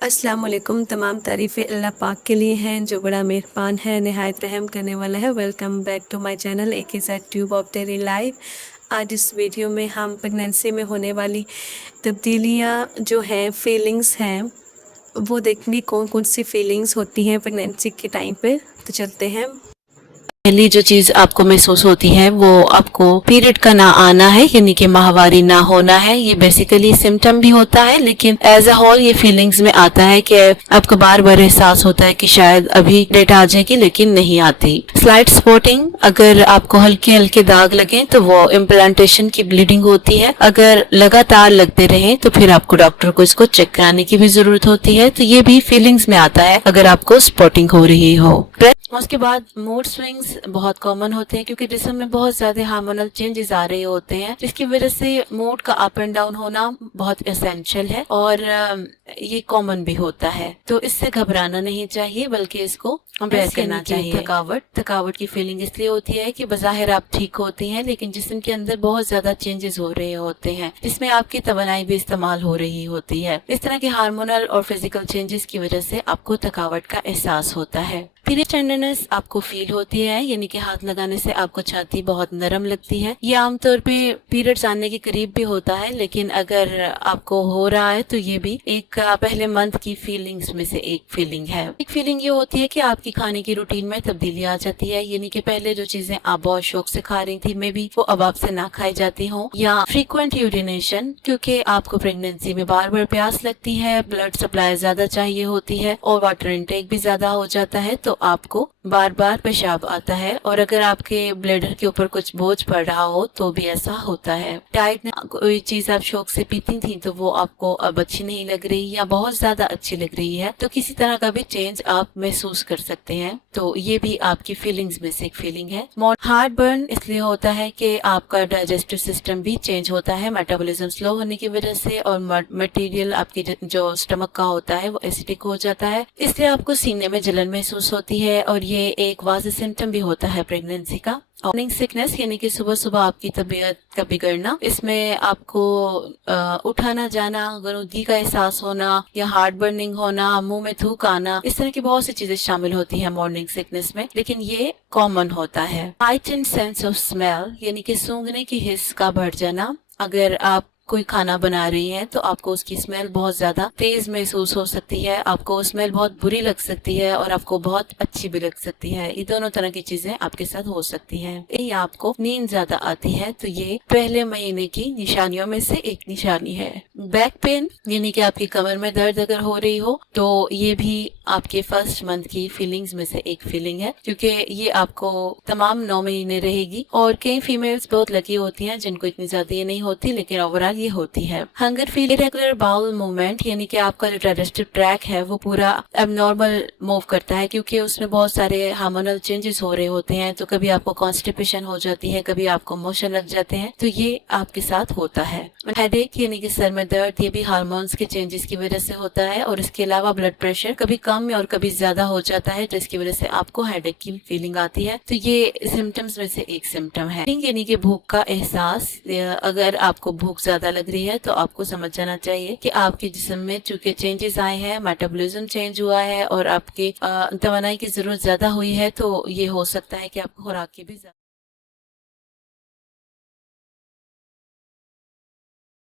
अस्सलाम वालेकुम। तमाम तारीफ़ें अल्लाह पाक के लिए हैं जो बड़ा मेहरबान है, निहायत रहम करने वाला है। Welcome back to my channel AKZ tube of daily life. आज इस वीडियो में हम प्रेगनेंसी में होने वाली तब्दीलियाँ जो हैं, फीलिंग्स हैं, वो देखेंगे कौन कौन सी फीलिंग्स होती हैं प्रेगनेंसी के टाइम पे। तो चलते हैं। पहली जो चीज आपको महसूस होती है वो आपको पीरियड का ना आना है, यानी कि माहवारी ना होना है। ये बेसिकली सिम्टम भी होता है, लेकिन एज अ होल ये फीलिंग्स में आता है कि आपको बार बार एहसास होता है कि शायद अभी डेट आ जाएगी, लेकिन नहीं आती। स्लाइड स्पॉटिंग, अगर आपको हल्के हल्के दाग लगे तो वो इम्प्लांटेशन की ब्लीडिंग होती है। अगर लगातार लगते रहे तो फिर आपको डॉक्टर को इसको चेक कराने की भी जरूरत होती है। तो ये भी फीलिंग्स में आता है अगर आपको स्पॉटिंग हो रही हो। उसके बाद मूड स्विंग्स बहुत कॉमन होते हैं, क्योंकि जिस्म में बहुत ज्यादा हार्मोनल चेंजेस आ रहे होते हैं, जिसकी वजह से मूड का अप एंड डाउन होना बहुत एसेंशियल है और ये कॉमन भी होता है। तो इससे घबराना नहीं चाहिए, बल्कि इसको बेयर करना चाहिए। थकावट की फीलिंग इसलिए होती है कि बज़ाहिर आप ठीक होती हैं, लेकिन जिस्म के अंदर बहुत ज्यादा चेंजेस हो रहे होते हैं, जिसमें आपकी तवानाई भी इस्तेमाल हो रही होती है। इस तरह के हार्मोनल और फिजिकल चेंजेस की वजह से आपको थकावट का एहसास होता है। पीरियड टेंडरनेस आपको फील होती है, यानी कि हाथ लगाने से आपको छाती बहुत नरम लगती है। ये आमतौर पे पीरियड्स आने के करीब भी होता है, लेकिन अगर आपको हो रहा है तो ये भी एक पहले मंथ की फीलिंग्स में से एक फीलिंग है। एक फीलिंग ये होती है कि आपकी खाने की रूटीन में तब्दीली आ जाती है, यानी कि पहले जो चीजें आप बहुत शौक से खा रही थी, मे भी वो अब आपसे ना खाई जाती हो। या फ्रीक्वेंट यूरिनेशन, क्योंकि आपको प्रेगनेंसी में बार बार प्यास लगती है, ब्लड सप्लाई ज्यादा चाहिए होती है और वाटर इनटेक भी ज्यादा हो जाता है, तो आपको बार बार पेशाब आता है। और अगर आपके ब्लैडर के ऊपर कुछ बोझ पड़ रहा हो तो भी ऐसा होता है। डाइट में कोई चीज आप शौक से पीती थी तो वो आपको अब अच्छी नहीं लग रही या बहुत ज्यादा अच्छी लग रही है, तो किसी तरह का भी चेंज आप महसूस कर सकते हैं। तो ये भी आपकी फीलिंग्स में से एक फीलिंग है। हार्ट बर्न इसलिए होता है कि आपका डाइजेस्टिव सिस्टम भी चेंज होता है मेटाबॉलिज्म स्लो होने की वजह से, और मटेरियल आपकी जो स्टमक का होता है वो एसिडिक हो जाता है, इसलिए आपको सीने में जलन महसूस होती है। और ये एक वाज़ेह सिम्टम भी होता है प्रेगनेंसी का। मॉर्निंग सिकनेस, यानी कि सुबह सुबह आपकी तबीयत का बिगड़ना, इसमें आपको उठाना जाना, गनुदगी का एहसास होना या हार्ट बर्निंग होना, मुंह में थूक आना, इस तरह की बहुत सी चीजें शामिल होती हैं मॉर्निंग सिकनेस में, लेकिन ये कॉमन होता है। हाइटेंड सेंस ऑफ स्मेल, यानी कि सूंघने की हिस्स का बढ़ जाना। अगर आप कोई खाना बना रही हैं तो आपको उसकी स्मेल बहुत ज्यादा तेज महसूस हो सकती है, आपको स्मेल बहुत बुरी लग सकती है और आपको बहुत अच्छी भी लग सकती है। ये दोनों तरह की चीजें आपके साथ हो सकती हैं। या आपको नींद ज्यादा आती है, तो ये पहले महीने की निशानियों में से एक निशानी है। बैक पेन, यानी कि आपकी कमर में दर्द अगर हो रही हो, तो ये भी आपके फर्स्ट मंथ की फीलिंग्स में से एक फीलिंग है, क्योंकि ये आपको तमाम 9 महीने रहेगी। और कई फीमेल्स बहुत लकी होती हैं जिनको इतनी ज्यादा ये नहीं होती, लेकिन ओवरऑल ये होती है। Hunger feel, irregular bowel movement, यानी कि आपका जो डाइजेस्टिव ट्रैक है वो पूरा एबनॉर्मल मूव करता है, क्योंकि उसमें बहुत सारे हार्मोनल चेंजेस हो रहे होते हैं। तो कभी आपको कॉन्स्टिपेशन हो जाती है, कभी आपको मोशन लग जाते हैं, तो ये आपके साथ होता है। हेडेक, यानी कि सर में दर्द, ये भी हार्मोन्स के चेंजेस की वजह से होता है। और इसके अलावा ब्लड प्रेशर कभी कम और कभी ज्यादा हो जाता है, जिसकी वजह से आपको हेडेक की फीलिंग आती है। तो ये सिम्टम्स में से एक सिम्टम है। यानी कि भूख का एहसास, अगर आपको भूख ज्यादा लग रही है तो आपको समझ जाना चाहिए कि आपके जिस्म में चूंकि चेंजेस आए हैं, मेटाबॉलिज्म चेंज हुआ है और आपके तवानाई की जरूरत ज्यादा हुई है, तो ये हो सकता है कि आपको खुराक की भी